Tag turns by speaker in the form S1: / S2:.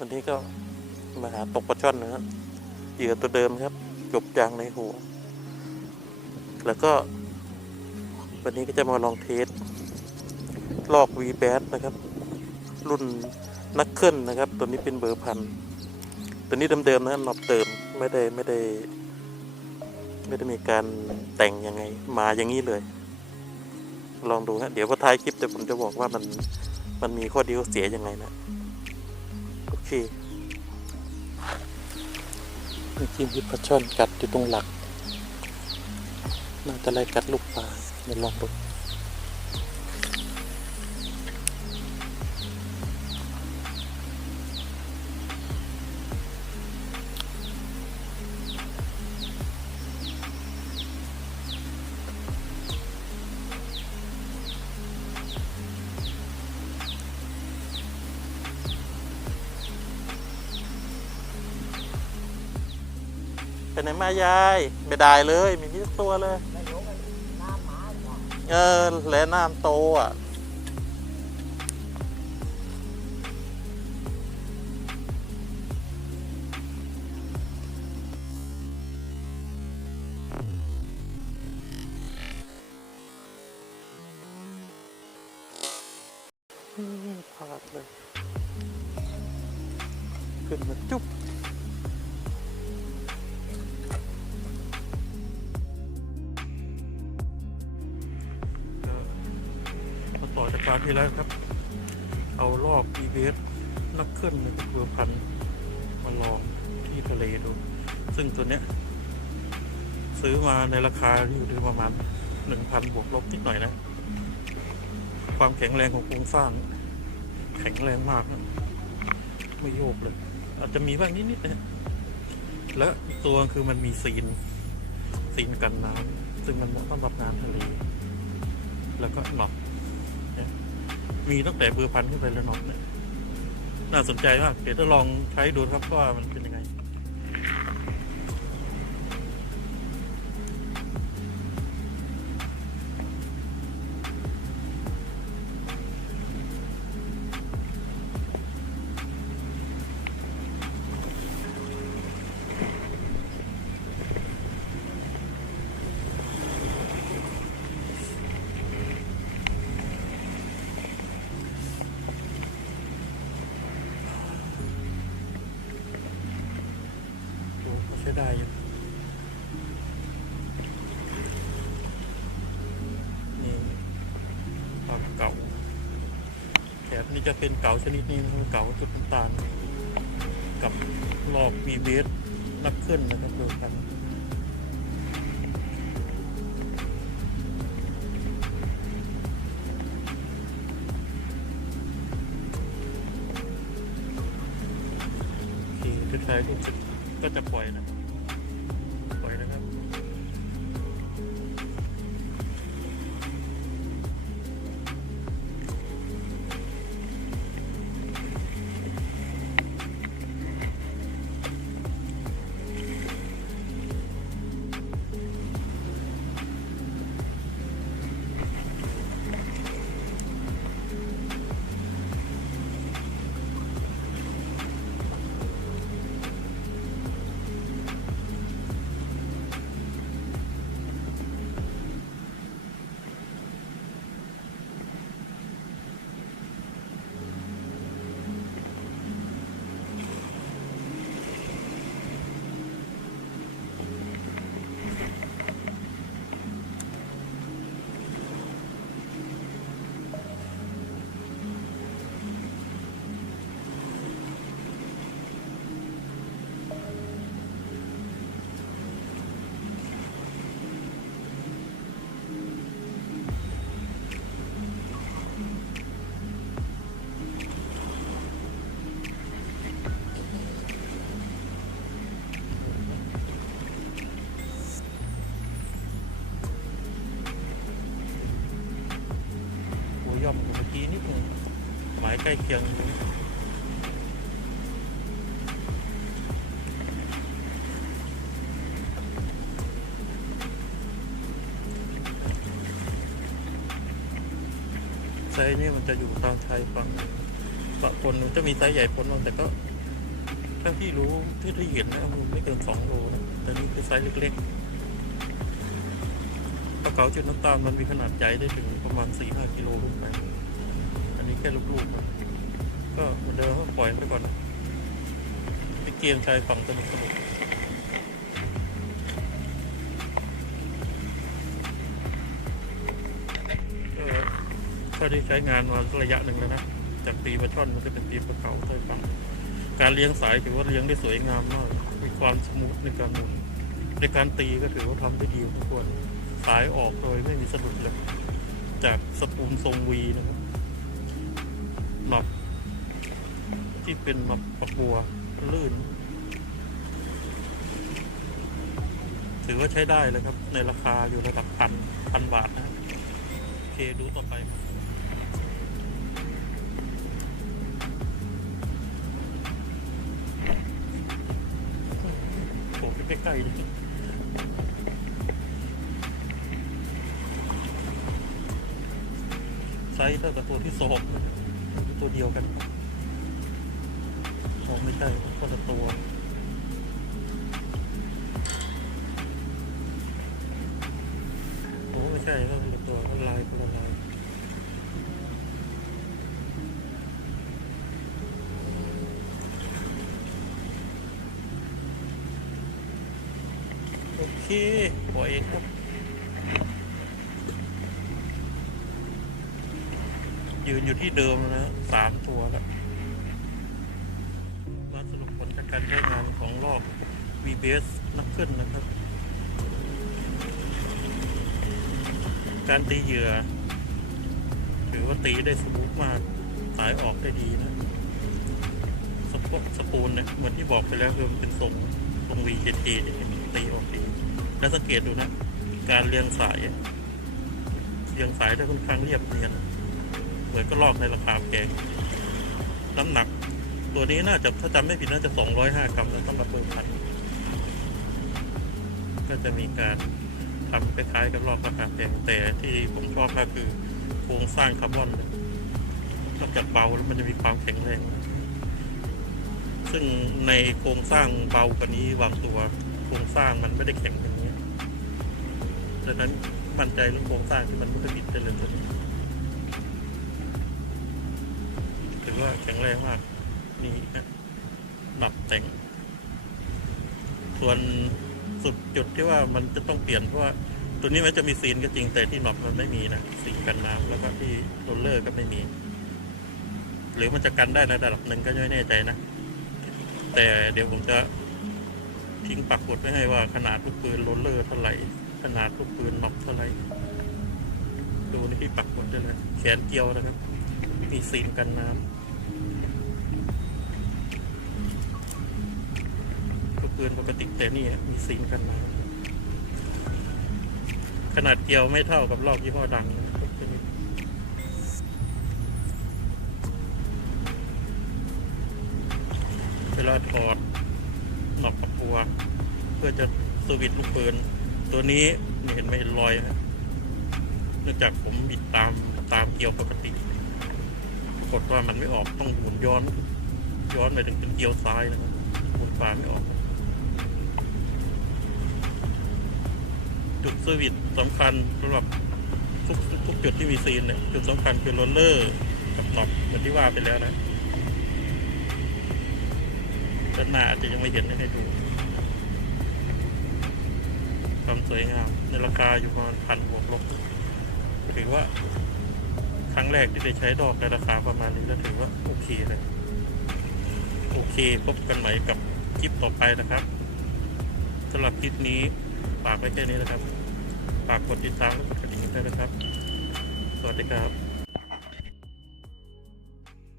S1: วันนี้ก็มาหาตกปลาช่อนนะครับเหยื่อตัวเดิมครับจบยางในหัวแล้วก็ วันนี้ก็จะมาลองเทสลอกวีแบดนะครับ รุ่นนักเคลื่อนนะครับ ตัวนี้เป็นเบอร์พันตัวนี้เดิมๆนะนอบเติมไม่ได้ไม่ได้ ไม่ได้มีการแต่งยังไง มาอย่างนี้เลย ลองดูฮะเดี๋ยวพอท้ายคลิปเดี๋ยวผมจะบอกว่ามันมันมีข้อดีข้อเสียยังไงนะ โอเคนี่ทีมยิปปลาช่อนกัดอยู่ตรงหลัก น่าจะไล่กัดลูกปลาเดี๋ยวลองดู ไปไหนมายายไม่ได้เลยไมีที่ตัวเลย เออและน้ำโตอะอืมพลาดเลยขึ้นมาจุ๊บ ก็ต่อจาที่แล้วครับ เอาลอก EBS นักขึ้นในเบอร์พันมาลองที่ทะเลดู ซึ่งตัวเนี้ย ซื้อมาในราคาอยู่ที่ประมาณหนึ่งพันบวกลบนิดหน่อยนะ ความแข็งแรงของโครงสร้าง แข็งแรงมากนะไม่โยกเลย อาจจะมีบ้างนิดๆนะและตัวคือมันมีซีน ซีนกันน้ำซึ่งมันเหมาะสำหรับงานทะเล แล้วก็หนอกเนี่ย มีตั้งแต่เบอร์พันขึ้นไปแล้วหนอกเนี่ยน่าสนใจมาก เดี๋ยวจะลองใช้ดูครับว่ามันเป็นยังไง ได้อยู่นี่ปลาเก๋าแถบนี้จะเป็นเก๋าชนิดนี้นะครับเก๋าจุดน้ำตาล กับรอบมีเบสนักขึ้นนะครับดียวกันโอเคสุดท้ายก็จะก็จะปล่อยนะ ล้เคียงไซส์นี่มันจะอยู่ทางชายฝั่งฝั่งคนมันจะมีไซส์ใหญ่คนบ้างแต่ก็ถ้าที่รู้ที่ที่เห็นนะมันไม่เกินสองโลนะแต่นี่คือไซส์เล็กๆปลาเก๋าจุดน้ำตาลมันมีขนาดใหญ่ได้ถึงประมาณสี่ห้ากิโลขึ้นไป อันนี้แค่ลูกๆนะ ก็เหมือนเดิมปล่อยไปก่อนไปเกียงชายฝั่งสนุกสนุกก็ถ้าได้ใช้งานมาระยะหนึ่งแล้วนะ จากตีปลาช่อนมันจะเป็นตีปลาเก๋าใต้ฝั่งการเลี้ยงสายถือว่าเลี้ยงได้สวยงามมาก มีความสมูทในการหมุนในการตีก็ถือว่าทำได้ดีทุกคนสายออกโดยไม่มีสะดุดเลยจากสปูนทรงวีนะครับหนับ ที่เป็นหนับปักบัวลื่น ถือว่าใช้ได้เลยครับ ในราคาอยู่ระดับพันพันบาทนะโอเคดูต่อไปโผล่ไปใกล้ๆเลไซส์เท่ากับตัวที่สองตัวเดียวกัน ครับมองไม่ใช่คนละตัวโอ้ไม่ใช่ก็คนละตัวคนลายคนละลายโอเคปล่อยเองครับยืนอยู่ที่เดิมนะสามตัวแล้ว การใช้งานของรอบ VBS นักขึ้นนะครับ การตีเหยื่อถือว่าตีได้สมูทมากสายออกได้ดีนะสปอสปูนเนี่ยเหมือนที่บอกไปแล้วคือมันเป็นทรงทรงวีเจทีเนี่ยตีออกดีแล้วสังเกตดูนะ การเรียงสายเรียงสายได้ค่อนข้างเรียบเนียนเหมือนก็ลอกในราคาแพงน้ำหนัก ตัวนี้น่าจะถ้าจำไม่ผิดน่าจะ 205 กรัมแล้วต้องระเบิดพันก็จะมีการทำคล้ายๆกับลอกราคาแพงแต่ที่ผมชอบก็คือโครงสร้างคาร์บอนนอกจากเบาแล้วมันจะมีความแข็งแรง ซึ่งในโครงสร้างเบากว่านี้บางตัวโครงสร้างมันไม่ได้แข็งอย่างนี้ดังนั้นมั่นใจเรื่องโครงสร้างที่มันไม่ได้บิดเลยตัวนี้ถือว่าแข็งแรงมาก นี่นะหนับแต่ง ส่วนสุดจุดที่ว่ามันจะต้องเปลี่ยนเพราะว่าตัวนี้มันจะมีซีนก็จริงแต่ที่หนอบมันไม่มีนะซีกันน้ำแล้วก็ที่โรลเลอร์ก็ไม่มี หรือมันจะกันได้ในระดับหนึ่งก็ไม่แน่ใจนะ แต่เดี๋ยวผมจะทิ้งปักกดไว้ให้ว่าขนาดลูกปืนโรลเลอร์เท่าไหร่ ขนาดลูกปืนหนอบเท่าไหร่ดูในที่ปักกดได้เลยแขนเกลียวนะครับ มีซีนกันน้ำ ปืนปกติแต่นี่มีซีนกันน้ำขนาดเกลียวไม่เท่ากับลอกยี่ห้อดังนะครับตัวนี้เวลาถอดหนอกกับปัวเพื่อจะสวิตลูกปืน ตัวนี้นเห็นไหมเห็นรอยไหมเนื่องจากผมบิดตามตามเกลียวปกติปรากฏว่ามันไม่ออกต้องหมุนย้อน ย้อนไปถึงเป็นเกลียวซ้ายนะครับหมุนขวาไม่ออก จุดสวิตช์สสำคัญสำหรับทุกทุกจุดที่มีซีนเนี่ยจุดสำคัญคือโรลเลอร์กับน็อตเหมือนที่ว่าไปแล้วนะด้านหน้าอาจจะยังไม่เห็นให้ดูความสวยงาม ในราคาอยู่ประมาณพันบวกลบถือว่า ครั้งแรกที่ได้ใช้ดอกในราคาประมาณนี้แล้วถือว่าโอเคเลย โอเคพบกันใหม่กับคลิปต่อไปนะครับสำหรับคลิปนี้ฝากไว้แค่นี้นะครับ ฝากกดติดตามและกดกระดิ่งด้วยนะครับ สวัสดีครับ